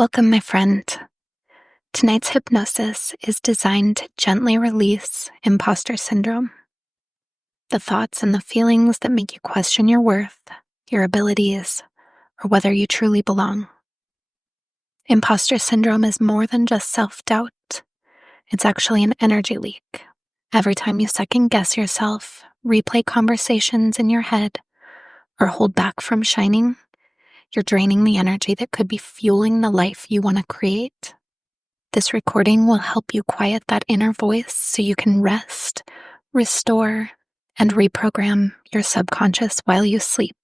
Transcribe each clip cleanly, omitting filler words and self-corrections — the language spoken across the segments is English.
Welcome, my friend. Tonight's hypnosis is designed to gently release imposter syndrome, the thoughts and the feelings that make you question your worth, your abilities, or whether you truly belong. Imposter syndrome is more than just self-doubt. It's actually an energy leak. Every time you second-guess yourself, replay conversations in your head, or hold back from shining, you're draining the energy that could be fueling the life you want to create. This recording will help you quiet that inner voice so you can rest, restore, and reprogram your subconscious while you sleep.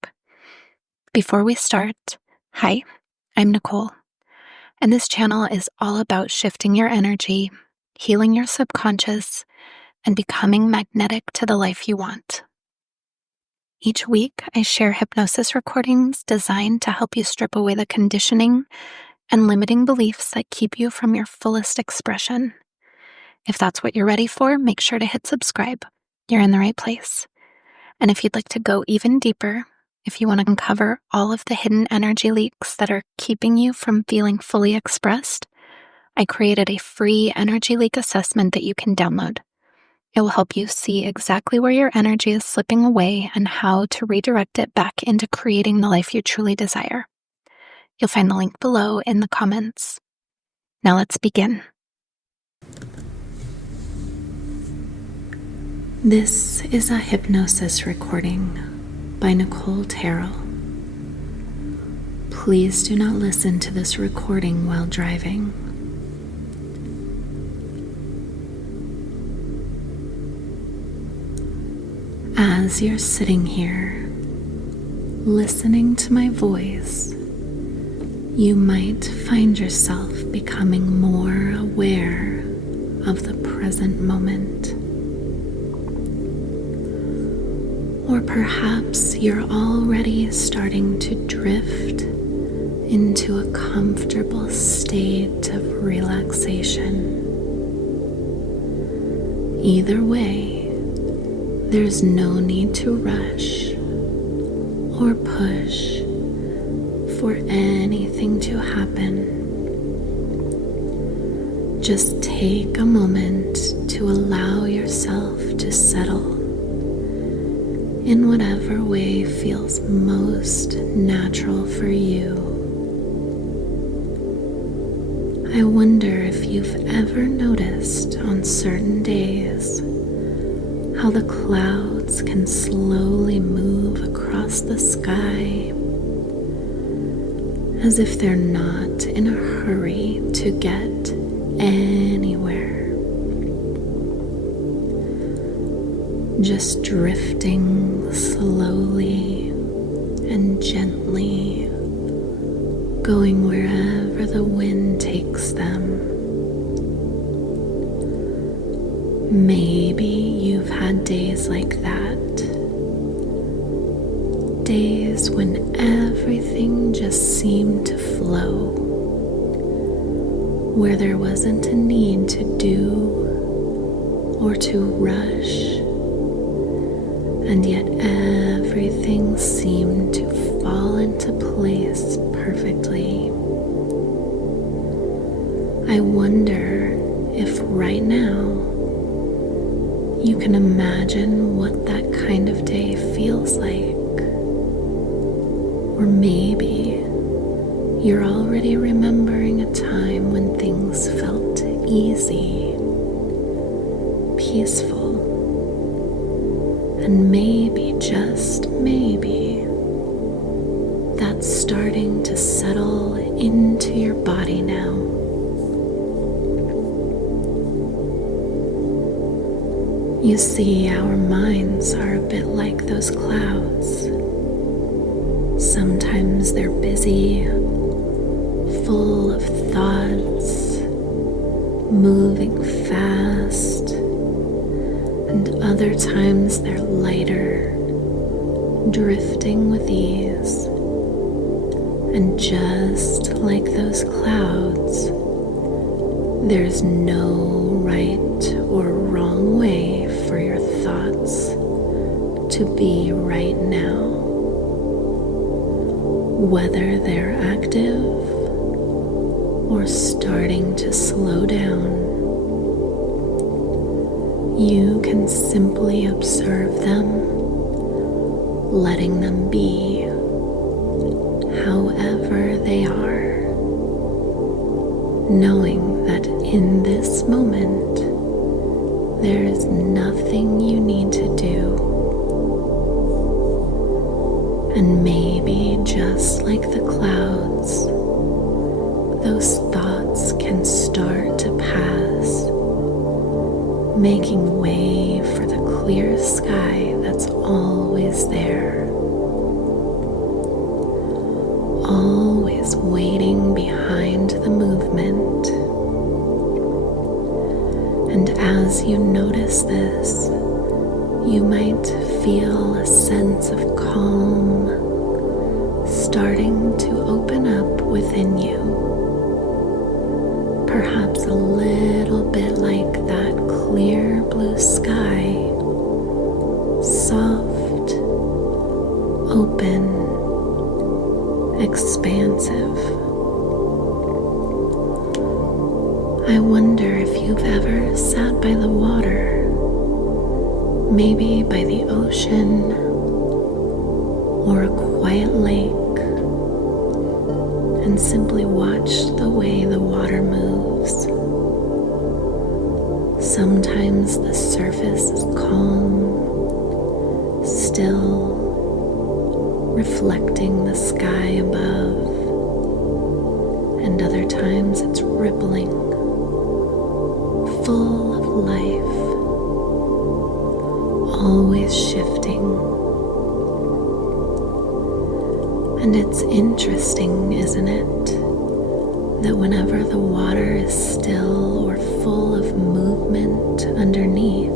Before we start, hi, I'm Nicole, and this channel is all about shifting your energy, healing your subconscious, and becoming magnetic to the life you want. Each week, I share hypnosis recordings designed to help you strip away the conditioning and limiting beliefs that keep you from your fullest expression. If that's what you're ready for, make sure to hit subscribe. You're in the right place. And if you'd like to go even deeper, if you want to uncover all of the hidden energy leaks that are keeping you from feeling fully expressed, I created a free energy leak assessment that you can download. It will help you see exactly where your energy is slipping away and how to redirect it back into creating the life you truly desire. You'll find the link below in the comments. Now let's begin. This is a hypnosis recording by Nicole Terrell. Please do not listen to this recording while driving. As you're sitting here, listening to my voice, you might find yourself becoming more aware of the present moment. Or perhaps you're already starting to drift into a comfortable state of relaxation. Either way, there's no need to rush or push for anything to happen. Just take a moment to allow yourself to settle in whatever way feels most natural for you. I wonder if you've ever noticed on certain days how the clouds can slowly move across the sky, as if they're not in a hurry to get anywhere. Just drifting slowly and gently, going wherever the wind takes them. Maybe you've had days like that. Days when everything just seemed to flow, where there wasn't a need to do or to rush, and yet everything seemed to fall into place perfectly. I wonder if right now you can imagine what that kind of day feels like. Or maybe you're already remembering a time when things felt easy, peaceful, and maybe, just maybe, that's starting to settle into your body now. You see, our minds are a bit like those clouds. Sometimes they're busy, full of thoughts, moving fast, and other times they're lighter, drifting with ease. And just like those clouds, there's no right or wrong way for your thoughts to be right now. whether they're active or starting to slow down, you can simply observe them, letting them be however they are, knowing that in this moment there is nothing you need to do. And maybe just like the clouds, those thoughts can start to pass, making way for the clear sky that's always there, always waiting behind the movement. And as you notice this, you might feel a sense of calm starting to open up within you. Perhaps a little bit like that clear blue sky, soft, open, expansive. I wonder if you've ever sat by the water, maybe by the ocean or a quiet lake, and simply watched the way the water moves. Sometimes the surface is calm, still, reflecting the sky above, and other times it's rippling, full of life, always shifting. And it's interesting, isn't it, that whenever the water is still or full of movement underneath,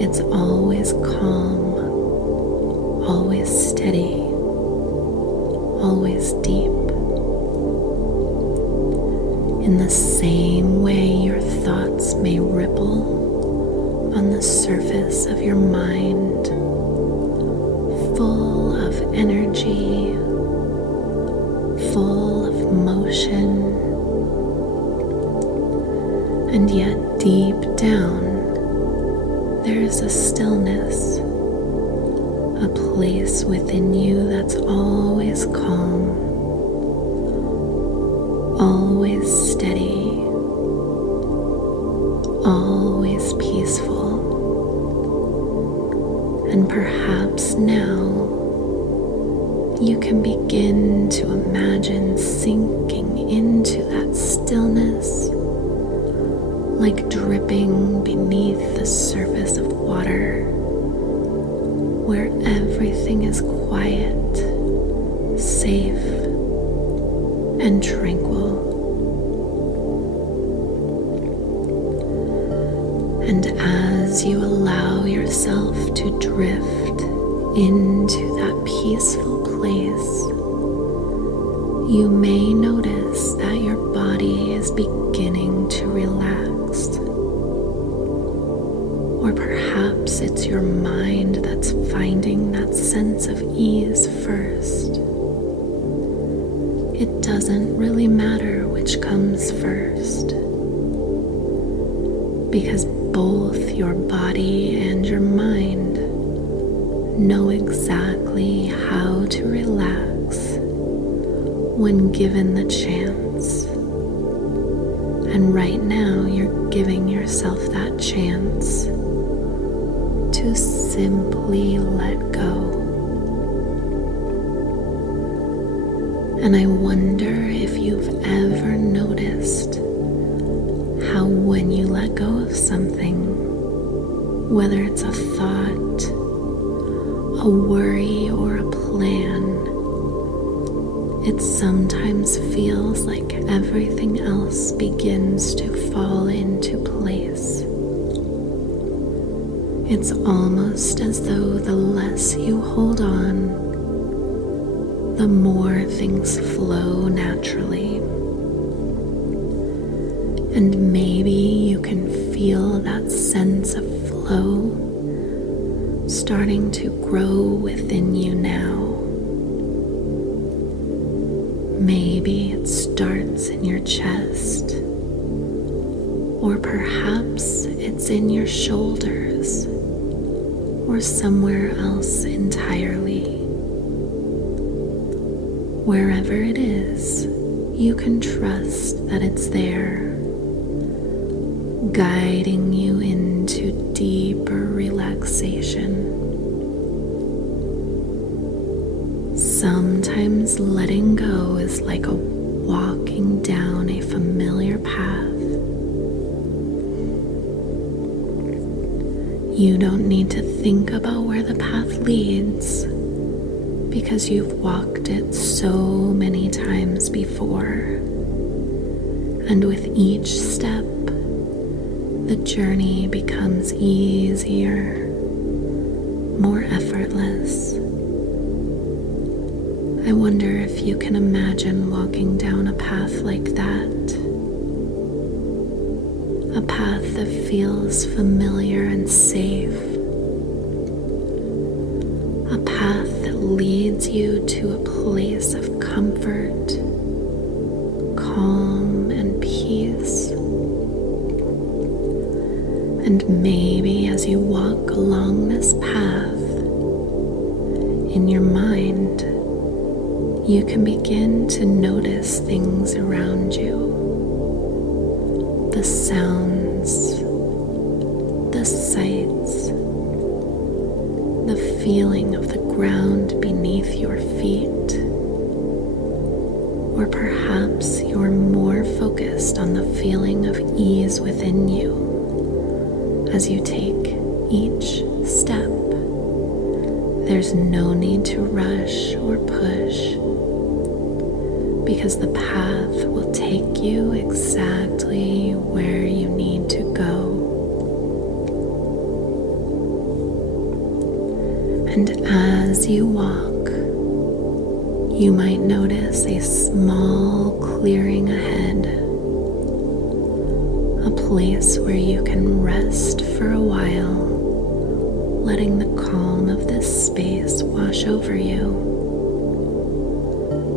it's always calm, always steady, always deep. In the same way your thoughts may ripple on the surface of your mind, full of energy, full of motion, and yet deep down there is a stillness, a place within you that's always calm, always steady, always peaceful. And perhaps now you can begin to imagine sinking into that stillness, like dripping beneath the surface of water, where everything is quiet, safe, and tranquil. And as you allow yourself to drift into that peaceful place, you may notice that your body is beginning to relax. Or perhaps it's your mind that's finding that sense of ease first. It doesn't really matter which comes first, because both your body and your mind know exactly how to relax when given the chance. And right now you're giving yourself that chance to simply let go. And I wonder if you've ever noticed how when you let go of something, whether it's a thought, a worry, or a plan, it sometimes feels like everything else begins to fall into place. It's almost as though the less you hold on, the more things flow naturally. And maybe you can feel that sense of flow starting to grow within you now. Maybe it starts in your chest, or perhaps it's in your shoulders, or somewhere else entirely. Wherever it is, you can trust that it's there, guiding you into deeper relaxation. Sometimes letting go is like walking down a familiar path. You don't need to think about where the path leads, because you've walked it so many times before. And with each step, the journey becomes easier, more effortless. I wonder if you can imagine walking down a path like that. A path that feels familiar and safe. A path that leads you to a place of comfort, calm, and peace. And maybe as you walk along this path, in your mind, you can begin to notice things around you. The sounds, the sights, the feeling of the ground beneath your feet. Or perhaps you're more focused on the feeling of ease within you as you take each step. There's no need to rush or push, because the path will take you exactly where you need to go. And as you walk, you might notice a small clearing ahead, a place where you can rest for a while, letting the calm of this space wash over you.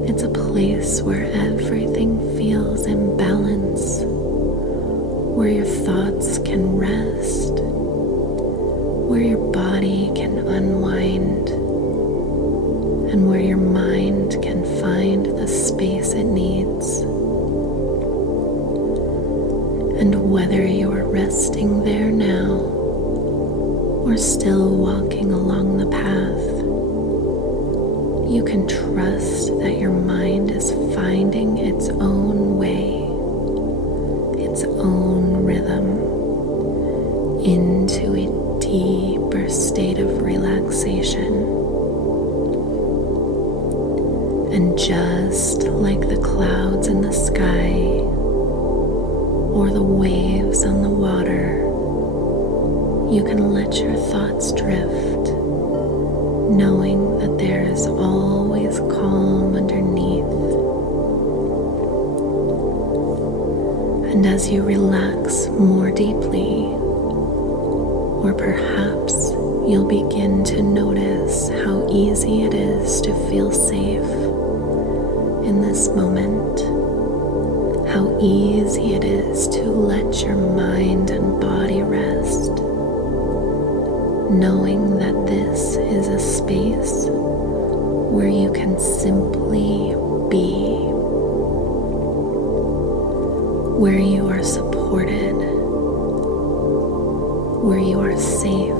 It's a place where everything feels in balance, where your thoughts can rest, where your body can unwind, and where your mind can find the space it needs. And whether you are resting there now, or still walking along the path, you can trust that your mind is finding its own way, its own rhythm, into a deeper state of relaxation. And just like the clouds in the sky, or the waves on the water, you can let your thoughts drift, knowing that there is always calm underneath. And as you relax more deeply, or perhaps you'll begin to notice how easy it is to feel safe in this moment, how easy it is to let your mind and body rest, knowing that this is a space where you can simply be, where you are supported, where you are safe,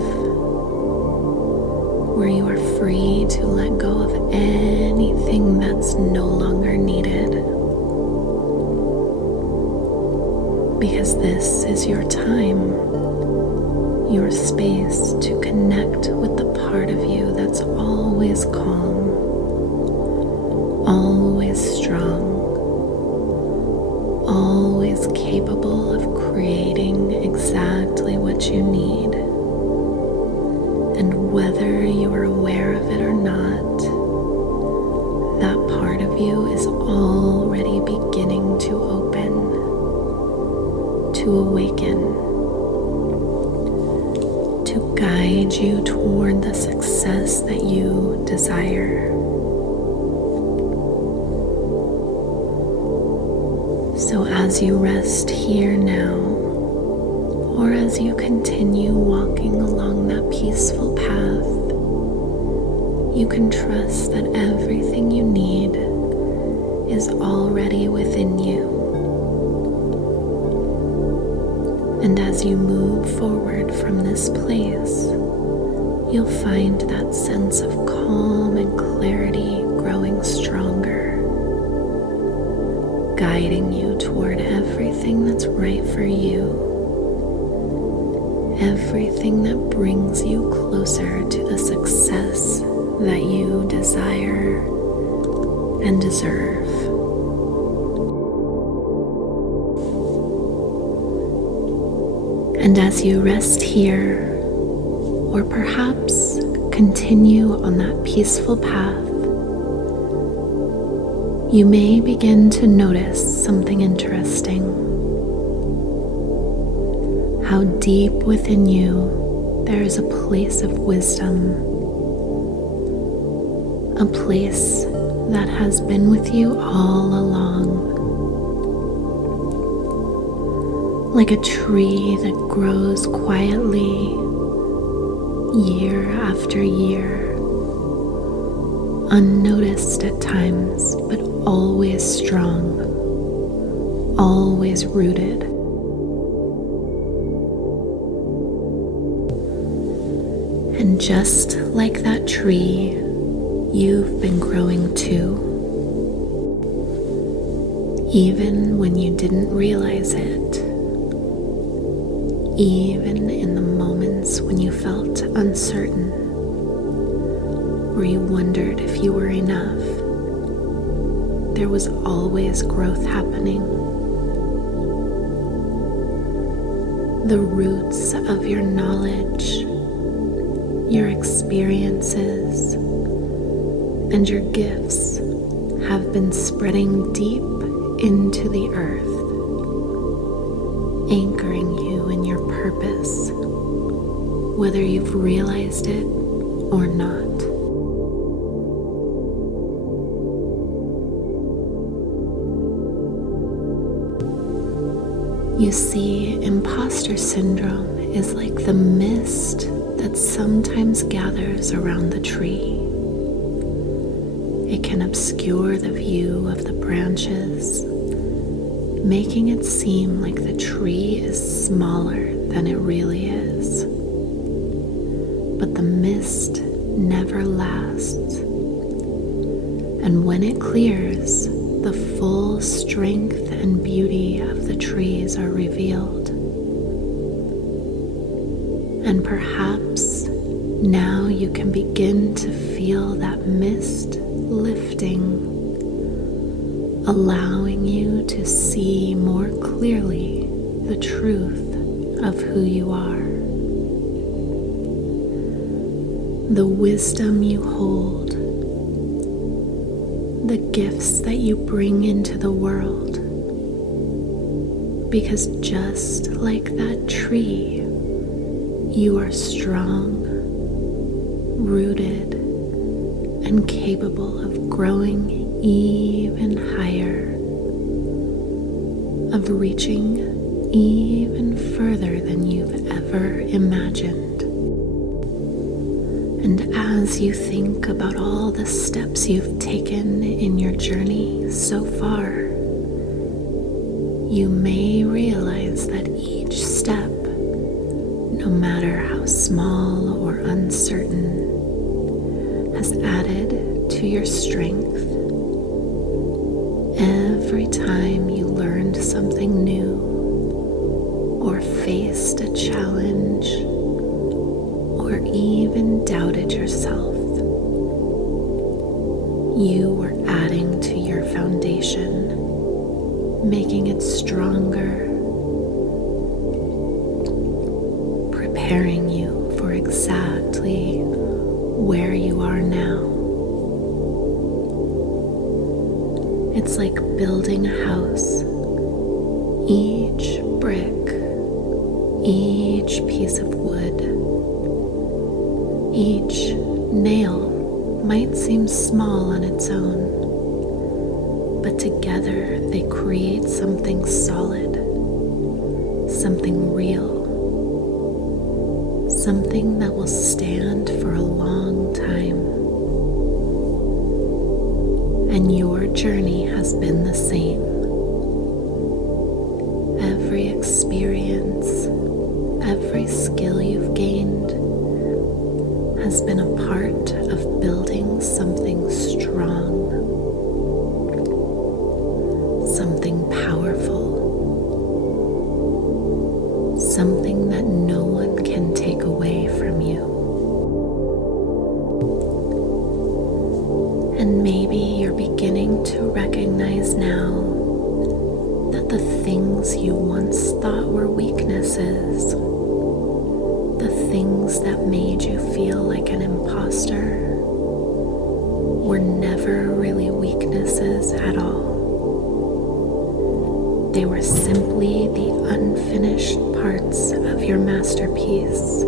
where you are free to let go of anything that's no longer needed. Because this is your time, your space to connect with the part of you that's always calm, always strong, always capable of creating exactly what you need. And whether you are aware of it or not, that part of you is already beginning to open, to awaken, to guide you toward the success that you desire. So as you rest here now, or as you continue walking along that peaceful path, you can trust that everything you need is already within you. And as you move forward from this place, you'll find that sense of calm and clarity growing stronger, guiding you toward everything that's right for you, everything that brings you closer to the success that you desire and deserve. And as you rest here, or perhaps continue on that peaceful path, you may begin to notice something interesting. How deep within you there is a place of wisdom, a place that has been with you all along. Like a tree that grows quietly year after year, unnoticed at times, but always strong, always rooted. And just like that tree, you've been growing too, even when you didn't realize it, even in the moments when you felt uncertain, or you wondered if you were enough. There was always growth happening. The roots of your knowledge, your experiences, and your gifts have been spreading deep into the earth, anchoring you in your purpose, whether you've realized it or not. You see, imposter syndrome is like the mist that sometimes gathers around the tree. It can obscure the view of the branches, making it seem like the tree is smaller than it really is. But the mist never lasts, and when it clears, the full strength and beauty of the trees are revealed. And perhaps now you can begin to feel that mist lifting, allowing you to see more clearly the truth of who you are. The wisdom you hold, the gifts that you bring into the world. Because just like that tree, you are strong, rooted, and capable of growing even higher, of reaching even further than you've ever imagined. And as you think about all the steps you've taken in your journey so far, you may realize that each step, no matter how small or uncertain, has added to your strength. Every time you learned something new or faced a challenge or even doubted yourself, you were adding to your foundation, making it stronger, preparing you for exactly where you are now. It's like building a house. Each brick, each piece of wood, each nail might seem small on its own, but together they create something journey has been the same. Every experience, every skill you've gained has been a part of building something strong, something powerful, something that no one can take away from you. And maybe you're beginning to recognize now that the things you once thought were weaknesses, the things that made you feel like an imposter, were never really weaknesses at all. They were simply the unfinished parts of your masterpiece.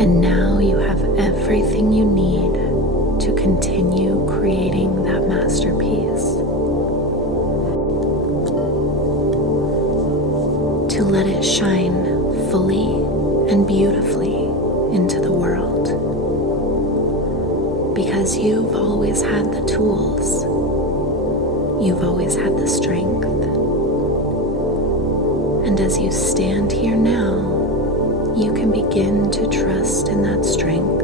And now you have everything you need to continue creating that masterpiece. To let it shine fully and beautifully into the world. Because you've always had the tools. You've always had the strength. And as you stand here now, you can begin to trust in that strength.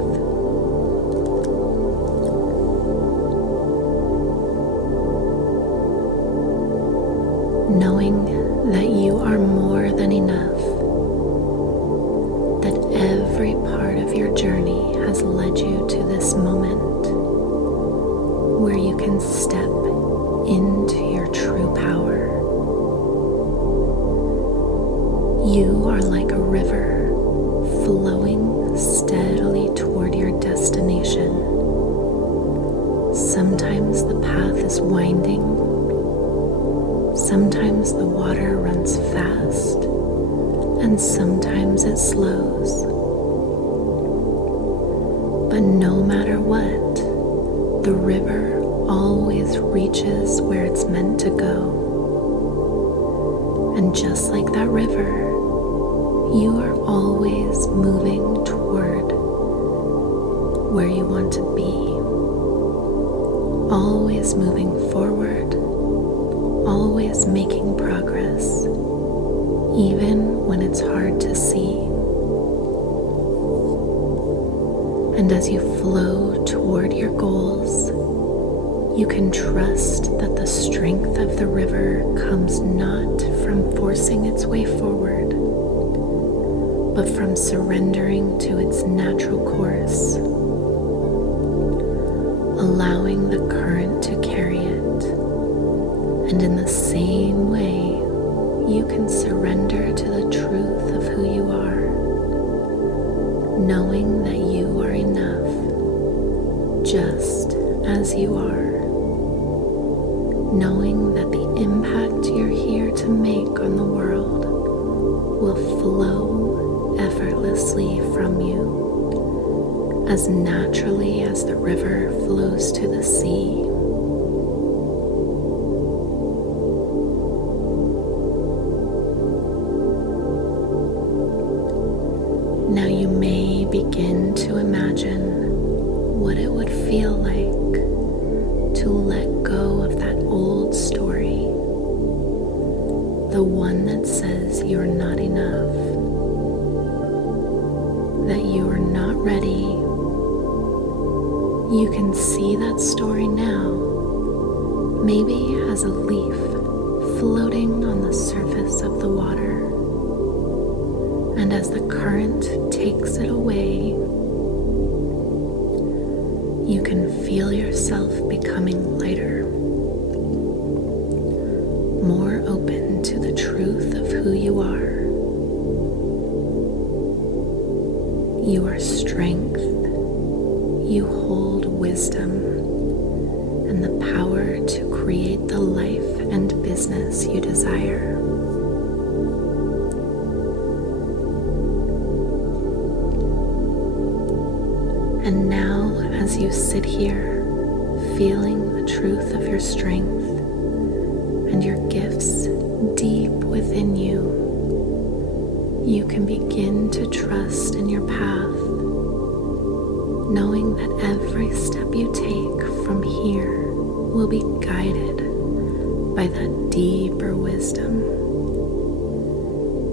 Knowing that you are more than enough, that every part of your journey has led you to this moment where you can step into your true power. You are like a river flowing steadily toward your destination. Sometimes the path is winding. Sometimes the water runs fast, and sometimes it slows. But no matter what, the river always reaches where it's meant to go. And just like that river, you are always moving toward where you want to be. Always moving forward. Always making progress, even when it's hard to see. And as you flow toward your goals, you can trust that the strength of the river comes not from forcing its way forward, but from surrendering to its natural course, allowing the current to carry it. And in the same way, you can surrender to the truth of who you are, knowing that you are enough, just as you are, knowing that the impact you're here to make on the world will flow effortlessly from you, as naturally as the river flows to the sea. Now you may begin to imagine what it would feel like to let go of that old story, the one that says you're not enough, that you are not ready. You can see that story now, maybe as a leaf floating on the surface of the water. And as the current takes it away, you can feel yourself becoming lighter, more open to the truth of who you are. You are strength, you hold wisdom, and the power to create the life and business you desire. And now, as you sit here, feeling the truth of your strength and your gifts deep within you, you can begin to trust in your path, knowing that every step you take from here will be guided by that deeper wisdom.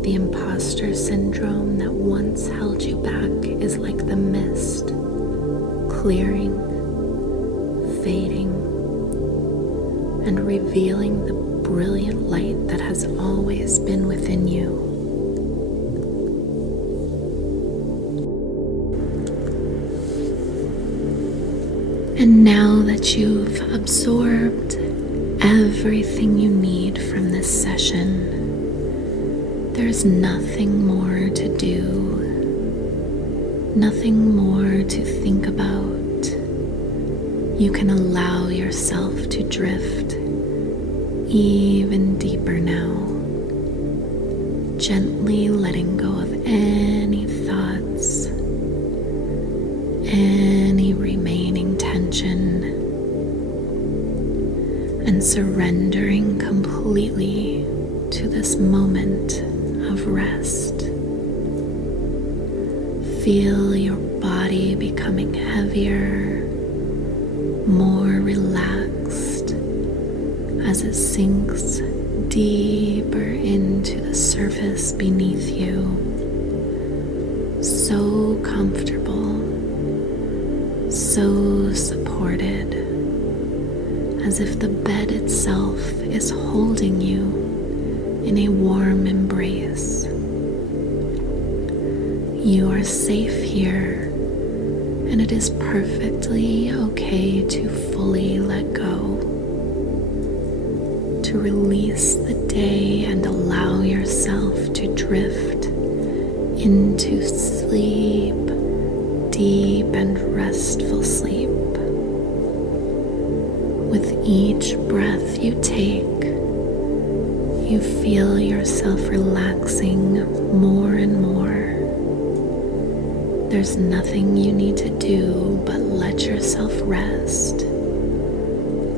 The imposter syndrome that once held you back is like the mist, clearing, fading, and revealing the brilliant light that has always been within you. And now that you've absorbed everything you need from this session, there's nothing more to do, nothing more to think about. You can allow yourself to drift even deeper now, gently letting go of any thoughts, any remaining tension, and surrendering completely to this moment of rest. Feel your body becoming heavier, more relaxed as it sinks deeper into the surface beneath you. So comfortable, so supported, as if the bed itself is holding you in a warm embrace. You are safe here, and it is perfectly okay to fully let go, to release the day and allow yourself to drift into sleep, deep and restful sleep. With each breath you take, you feel yourself relaxing more and more. There's nothing you need to do but let yourself rest.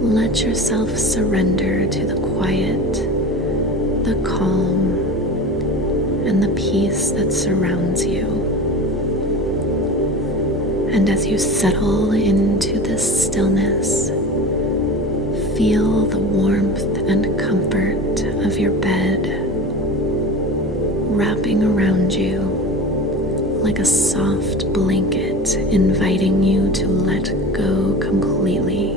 Let yourself surrender to the quiet, the calm, and the peace that surrounds you. And as you settle into this stillness, feel the warmth and comfort of your bed wrapping around you like a soft blanket, inviting you to let go completely.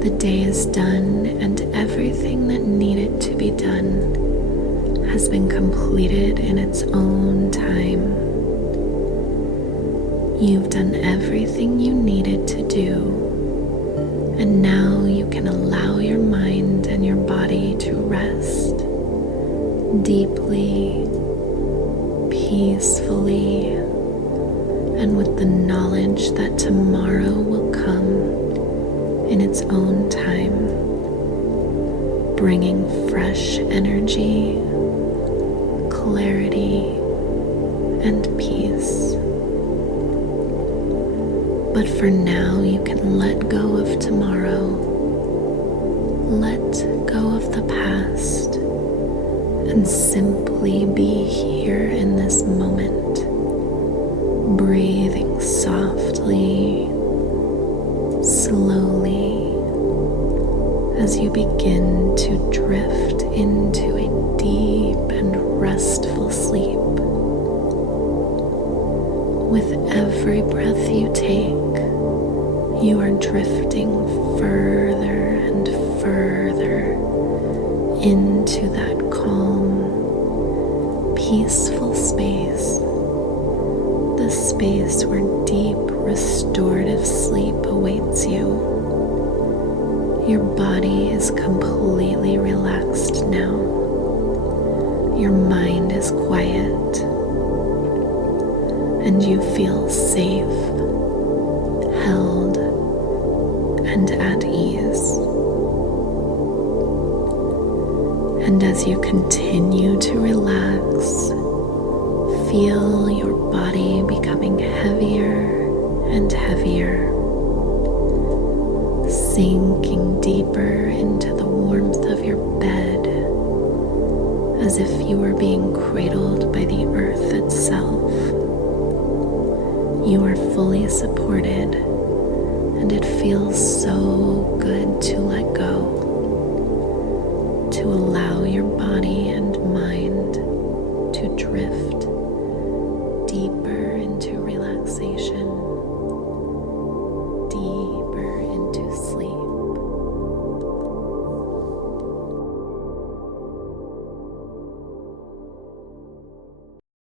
The day is done, and everything that needed to be done has been completed in its own time. You've done everything you needed to do, and now you can allow your mind and your body to rest deeply, peacefully, and with the knowledge that tomorrow will come in its own time, bringing fresh energy, clarity, and peace. But for now, you can let go of tomorrow, let go of the past, and simply be here in this moment, breathing softly, slowly, as you begin to drift into a deep and restful sleep. With every breath you take, you are drifting further and further into that calm, peaceful space, the space where deep, restorative sleep awaits you. Your body is completely relaxed now. Your mind is quiet, and you feel safe, held, and at ease. And as you continue to relax, feel your body becoming heavier and heavier, sinking deeper into the warmth of your bed, as if you were being cradled by the earth itself. You are fully supported And it feels so good to let go, to allow your body